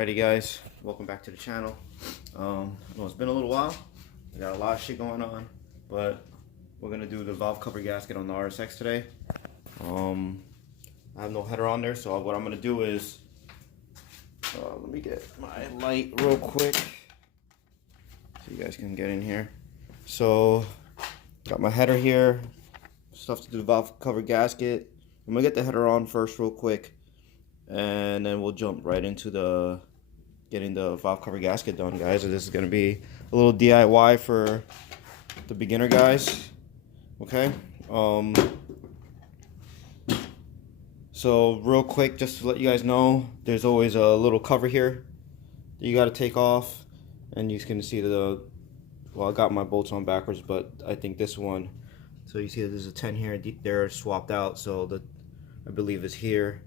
Alrighty guys, welcome back to the channel. I know it's been a little while. We got a lot of shit going on, but we're gonna do the valve cover gasket on the RSX today. I have no header on there, so what I'm gonna do is let me get my light real quick so you guys can get in here. So got my header here, stuff to do the valve cover gasket. I'm gonna get the header on first real quick, and then we'll jump right into the getting the valve cover gasket done, guys. So this is going to be a little DIY for the beginner guys. Okay. So real quick, just to let you guys know, there's always a little cover here that you got to take off, and you can see the, well, I got my bolts on backwards, but I think this one, so you see that there's a 10 here, they're swapped out, so the, I believe is here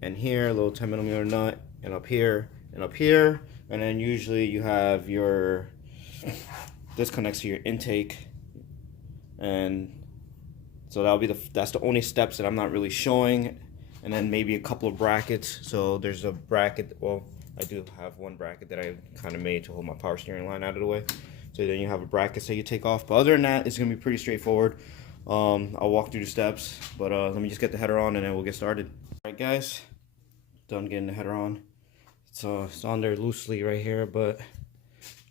and here, a little 10mm nut, and up here and up here, and then usually you have your, this connects to your intake, and so that'll be that's the only steps that I'm not really showing, and then maybe a couple of brackets. So there's a bracket, well, I do have one bracket that I kind of made to hold my power steering line out of the way, so then you have a bracket that you take off, but other than that, it's gonna be pretty straightforward. I'll walk through the steps, but let me just get the header on and then we'll get started. Alright guys, done getting the header on. So it's on there loosely right here, but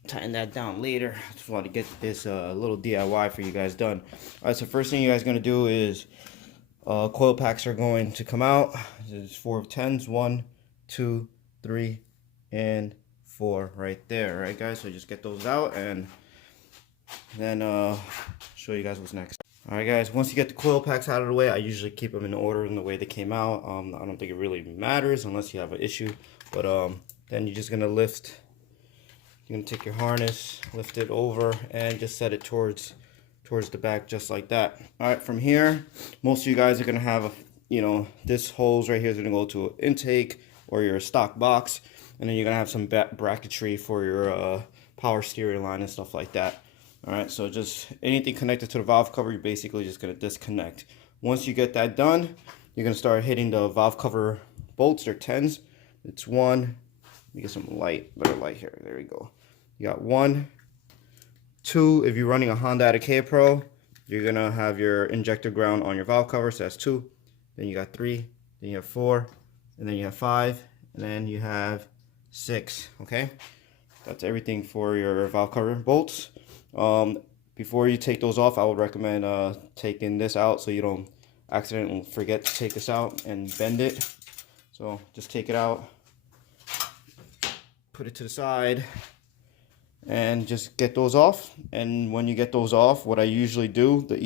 tighten that down later. I just want to get this little DIY for you guys done. Alright, so first thing you guys are going to do is coil packs are going to come out. There's 4 of 10s, 1, 2, 3, and 4 right there. Right guys, so just get those out and then show you guys what's next. Alright guys, once you get the coil packs out of the way, I usually keep them in order in the way they came out. I don't think it really matters unless you have an issue. But then you're just gonna lift, you're gonna take your harness, lift it over, and just set it towards the back, just like that. Alright, from here, most of you guys are gonna have, this hose right here is gonna go to an intake or your stock box, and then you're gonna have some bracketry for your power steering line and stuff like that. Alright, so just anything connected to the valve cover, you're basically just going to disconnect. Once you get that done, you're going to start hitting the valve cover bolts. They're 10s. It's 1. Let me get some better light here. There we go. You got 1, 2. If you're running a Honda Acea Pro, you're going to have your injector ground on your valve cover, so that's 2. Then you got 3, then you have 4, and then you have 5, and then you have 6. Okay? That's everything for your valve cover bolts. Before you take those off, I would recommend taking this out so you don't accidentally forget to take this out and bend it. So just take it out, put it to the side, and just get those off. And when you get those off, what I usually do, the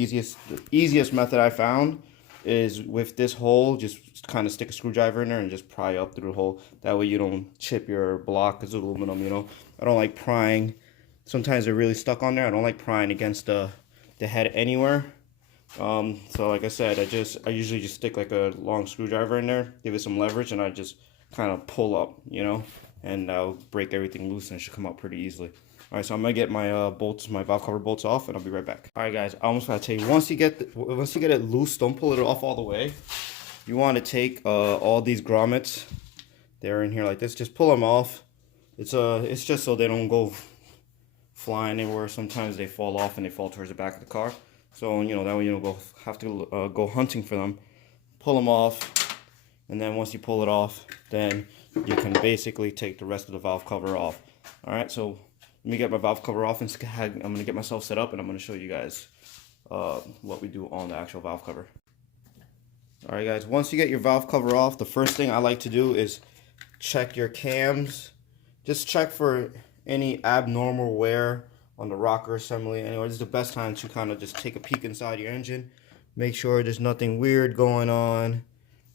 easiest method I found is with this hole, just kind of stick a screwdriver in there and just pry up through the hole. That way you don't chip your block, because aluminum, I don't like prying. Sometimes they're really stuck on there. I don't like prying against the head anywhere. So like I said, I usually just stick like a long screwdriver in there, give it some leverage, and I just kind of pull up, and I'll break everything loose and it should come out pretty easily. Alright, so I'm gonna get my my valve cover bolts off, and I'll be right back. Alright guys, I almost gotta tell you, once you get it loose, don't pull it off all the way. You want to take all these grommets, they're in here like this, just pull them off. It's just so they don't go flying anywhere. Sometimes they fall off and they fall towards the back of the car, so that way you don't have to go hunting for them. Pull them off, and then once you pull it off, then you can basically take the rest of the valve cover off. Alright, so let me get my valve cover off, and I'm going to get myself set up, and I'm going to show you guys what we do on the actual valve cover. Alright guys, once you get your valve cover off, the first thing I like to do is check your cams. Just check for any abnormal wear on the rocker assembly. Anyway, this is the best time to kind of just take a peek inside your engine, make sure there's nothing weird going on,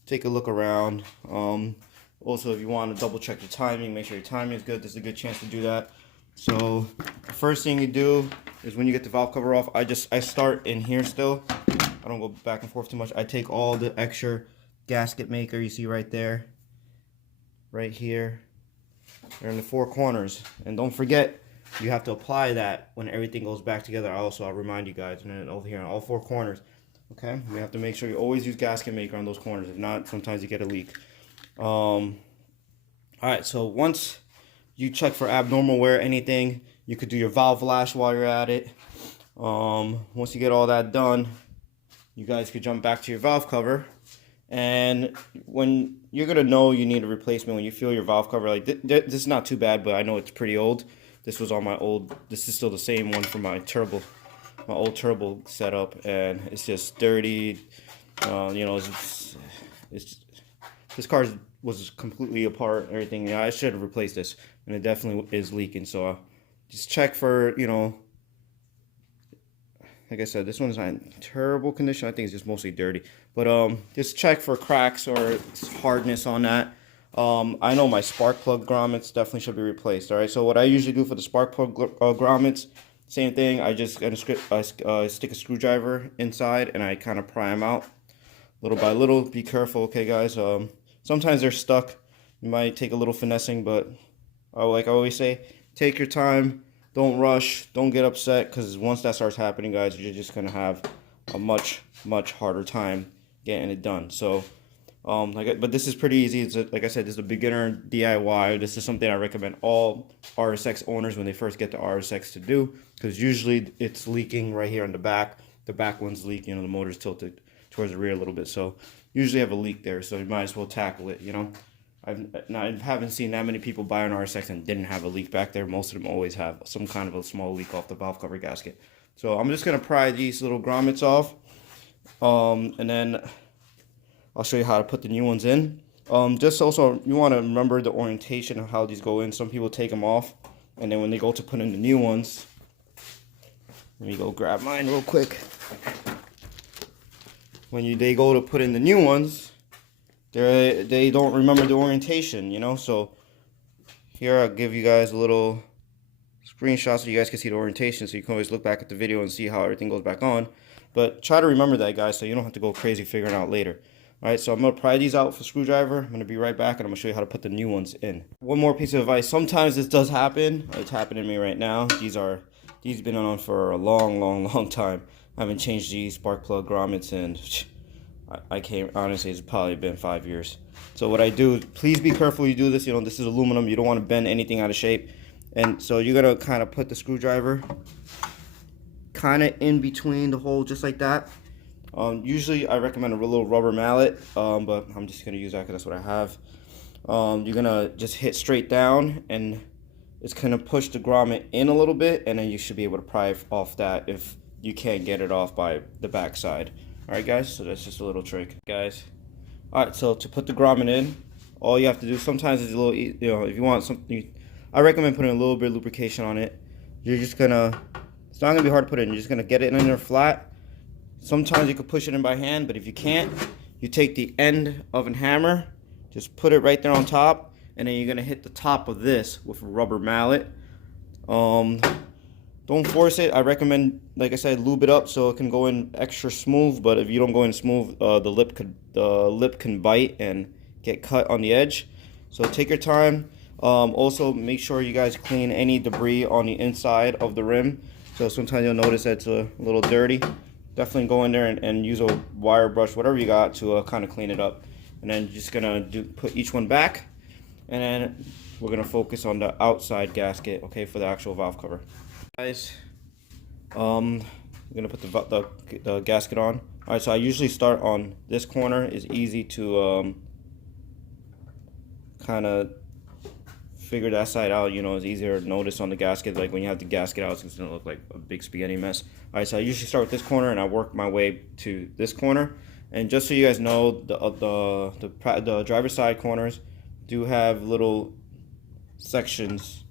take a look around. Also, if you want to double check your timing, make sure your timing is good. There's a good chance to do that. So the first thing you do is, when you get the valve cover off, I start in here still. I don't go back and forth too much. I take all the extra gasket maker you see right there, right here. They're in the 4 corners, and don't forget, you have to apply that when everything goes back together. I'll remind you guys, and then over here on all 4 corners. Okay, you have to make sure you always use gasket maker on those corners. If not, sometimes you get a leak. All right, so once you check for abnormal wear, anything, you could do your valve flash while you're at it. Once you get all that done, you guys could jump back to your valve cover. And when you're gonna know you need a replacement, when you feel your valve cover, like this is not too bad, but I know it's pretty old. This was on my old, this is still the same one from my old turbo setup, and it's just dirty. You know, this car was completely apart, everything. Yeah, I should have replaced this, and it definitely is leaking. So just check for, you know, like I said, this one's not in terrible condition. I think it's just mostly dirty. But just check for cracks or hardness on that. I know my spark plug grommets definitely should be replaced. All right, so what I usually do for the spark plug grommets, same thing. I just stick a screwdriver inside and I kind of pry them out little by little. Be careful, okay, guys. Sometimes they're stuck. You might take a little finessing, but like I always say, take your time. Don't rush. Don't get upset, because once that starts happening, guys, you're just gonna have a much harder time getting it done. So, but this is pretty easy. It's like I said, this is a beginner DIY. This is something I recommend all RSX owners when they first get to RSX to do, because usually it's leaking right here on the back. The back one's leaking. You know, the motor's tilted towards the rear a little bit, so usually have a leak there. So you might as well tackle it. You know. I haven't seen that many people buy an RSX and didn't have a leak back there. Most of them always have some kind of a small leak off the valve cover gasket. So I'm just going to pry these little grommets off. And then I'll show you how to put the new ones in. Just also, you want to remember the orientation of how these go in. Some people take them off, and then when they go to put in the new ones, let me go grab mine real quick. When they go to put in the new ones, they don't remember the orientation, you know. So here I'll give you guys a little screenshot so you guys can see the orientation, so you can always look back at the video and see how everything goes back on. But try to remember that, guys, so you don't have to go crazy figuring out later. Alright, so I'm going to pry these out with a screwdriver. I'm going to be right back, and I'm going to show you how to put the new ones in. One more piece of advice. Sometimes this does happen. It's happening to me right now. These have been on for a long time. I haven't changed these spark plug grommets, and I can't, honestly, it's probably been 5 years. So what I do, please be careful you do this. You know, this is aluminum. You don't want to bend anything out of shape. And so you're going to kind of put the screwdriver kind of in between the hole, just like that. Usually I recommend a little rubber mallet, but I'm just going to use that because that's what I have. You're going to just hit straight down, and it's going to push the grommet in a little bit, and then you should be able to pry off that if you can't get it off by the back side. Alright, guys, so that's just a little trick, guys. Alright, so to put the grommet in, all you have to do sometimes is a little, you know, if you want something, I recommend putting a little bit of lubrication on it. You're just gonna, it's not gonna be hard to put in. You're just gonna get it in there flat. Sometimes you could push it in by hand, but if you can't, you take the end of a hammer, just put it right there on top, and then you're gonna hit the top of this with a rubber mallet. Don't force it. I recommend, like I said, lube it up so it can go in extra smooth. But if you don't go in smooth, the lip can bite and get cut on the edge. So take your time. Also, make sure you guys clean any debris on the inside of the rim. So sometimes you'll notice that it's a little dirty. Definitely go in there and use a wire brush, whatever you got, to kind of clean it up. And then just gonna put each one back, and then we're gonna focus on the outside gasket, okay, for the actual valve cover. Guys, I'm gonna put the gasket on. All right, so I usually start on this corner. It's easy to kind of figure that side out. You know, it's easier to notice on the gasket. Like when you have the gasket out, it's gonna look like a big spaghetti mess. All right, so I usually start with this corner and I work my way to this corner. And just so you guys know, the driver's side corners do have little sections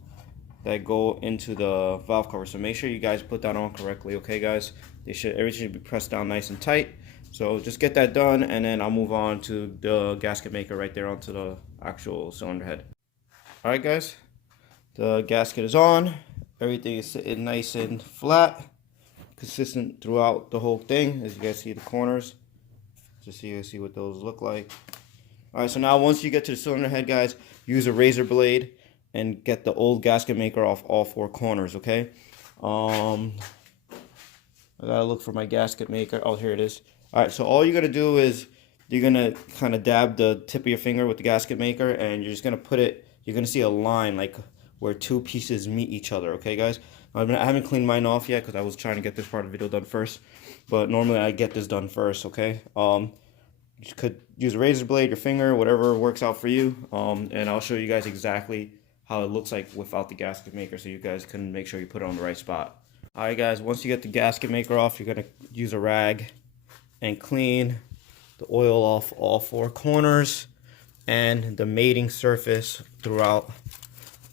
that go into the valve cover, so make sure you guys put that on correctly, okay, guys? Everything should be pressed down nice and tight. So just get that done, and then I'll move on to the gasket maker right there onto the actual cylinder head. All right, guys, the gasket is on. Everything is sitting nice and flat, consistent throughout the whole thing. As you guys see the corners, just so you guys see what those look like. All right, so now once you get to the cylinder head, guys, use a razor blade and get the Old Gasket Maker off all four corners, okay? I gotta look for my gasket maker. Oh, here it is. All right, so all you're gonna do is you're gonna kind of dab the tip of your finger with the gasket maker, and you're just gonna put it you're gonna see a line like where two pieces meet each other. Okay, guys. I haven't cleaned mine off yet because I was trying to get this part of the video done first. But normally I get this done first. Okay. You could use a razor blade, your finger, whatever works out for you. And I'll show you guys exactly how it looks like without the gasket maker, so you guys can make sure you put it on the right spot. All right, guys. Once you get the gasket maker off, you're gonna use a rag and clean the oil off all four corners and the mating surface throughout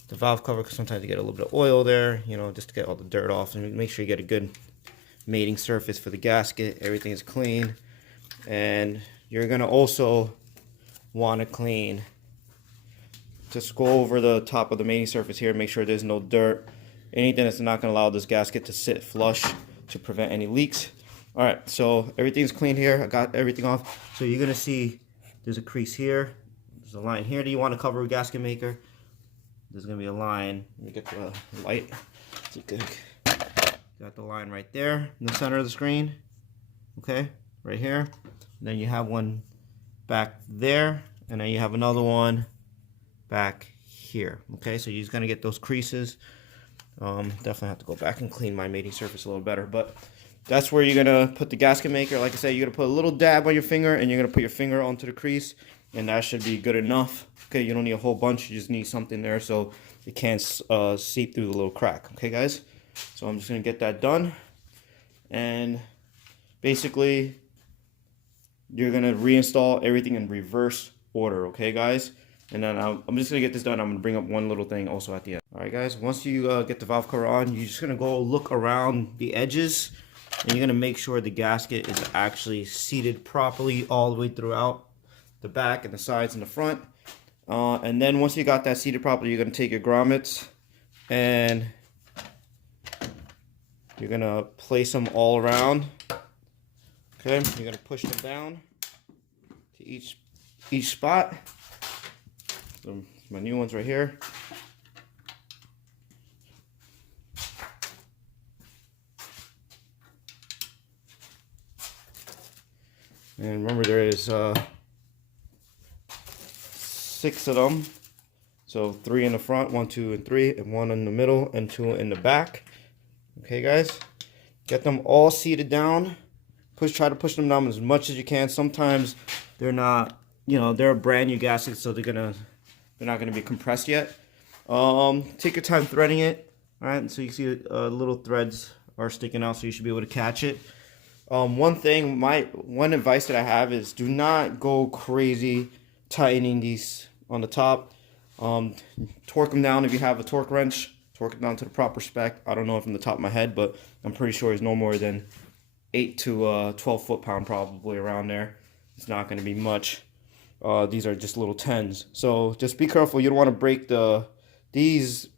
the valve cover, because sometimes you get a little bit of oil there, you know, just to get all the dirt off, and make sure you get a good mating surface for the gasket. Everything is clean. And you're gonna also want to clean, just go over the top of the mating surface here, make sure there's no dirt, anything that's not going to allow this gasket to sit flush to prevent any leaks. All right, so everything's clean here. I got everything off. So you're going to see there's a crease here. There's a line here that you want to cover a gasket maker. There's going to be a line. Let me get the light. Got the line right there in the center of the screen. Okay, right here. And then you have one back there, and then you have another one back here. Okay, so you're just gonna get those creases. Definitely have to go back and clean my mating surface a little better, but that's where you're gonna put the gasket maker. Like I said, you're gonna put a little dab on your finger, and you're gonna put your finger onto the crease, and that should be good enough. Okay, you don't need a whole bunch, you just need something there so it can't seep through the little crack. Okay, guys, so I'm just gonna get that done, and basically you're gonna reinstall everything in reverse order. Okay, guys. And then I'm just going to get this done. I'm going to bring up one little thing also at the end. Alright, guys, once you get the valve cover on, you're just going to go look around the edges. And you're going to make sure the gasket is actually seated properly all the way throughout the back and the sides and the front. And then once you got that seated properly, you're going to take your grommets and you're going to place them all around. Okay, you're going to push them down to each spot. So my new ones right here. And remember, there is 6 of them. So 3 in the front, 1, 2, and 3, and 1 in the middle, and 2 in the back. Okay, guys, get them all seated down. Try to push them down as much as you can. Sometimes they're not, you know, they're a brand new gasket, so they're not going to be compressed yet. Take your time threading it. All right, so you see little threads are sticking out, so you should be able to catch it. One advice that I have is do not go crazy tightening these on the top. Torque them down if you have a torque wrench. Torque it down to the proper spec. I don't know if from the top of my head, but I'm pretty sure it's no more than 8 to 12 foot-pound, probably around there. It's not going to be much. These are just little 10s, so just be careful. You don't want to break these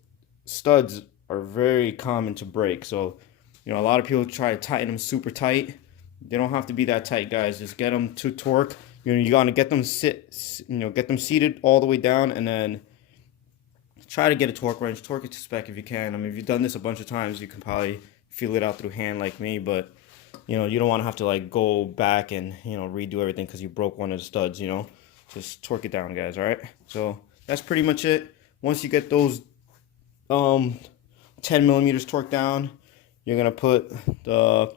studs are very common to break. So, you know, a lot of people try to tighten them super tight. They don't have to be that tight, guys. Just get them to torque. You know, you got to get them get them seated all the way down, and then try to get a torque wrench. Torque it to spec if you can. I mean, if you've done this a bunch of times, you can probably feel it out through hand like me, but you know, you don't want to have to like go back and, you know, redo everything because you broke one of the studs, you know. Just torque it down, guys. All right, so that's pretty much it. Once you get those 10 millimeters torqued down, you're gonna put the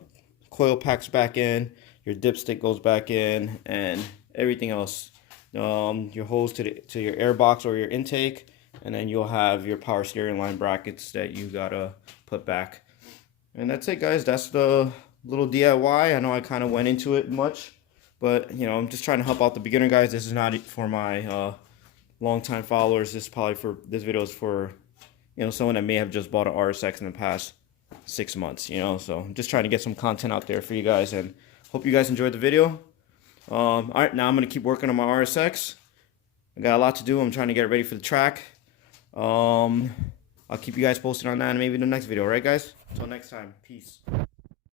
coil packs back in, your dipstick goes back in, and everything else, your hose to your air box or your intake, and then you'll have your power steering line brackets that you gotta put back. And that's it, guys. That's the little DIY. I know I kind of went into it much, but you know, I'm just trying to help out the beginner guys. This is not for my long-time followers. This video is for, you know, someone that may have just bought an RSX in the past 6 months, you know. So I'm just trying to get some content out there for you guys, and hope you guys enjoyed the video. All right, now I'm gonna keep working on my RSX. I got a lot to do. I'm trying to get ready for the track. I'll keep you guys posted on that, and maybe in the next video. All right, guys? Until next time, peace.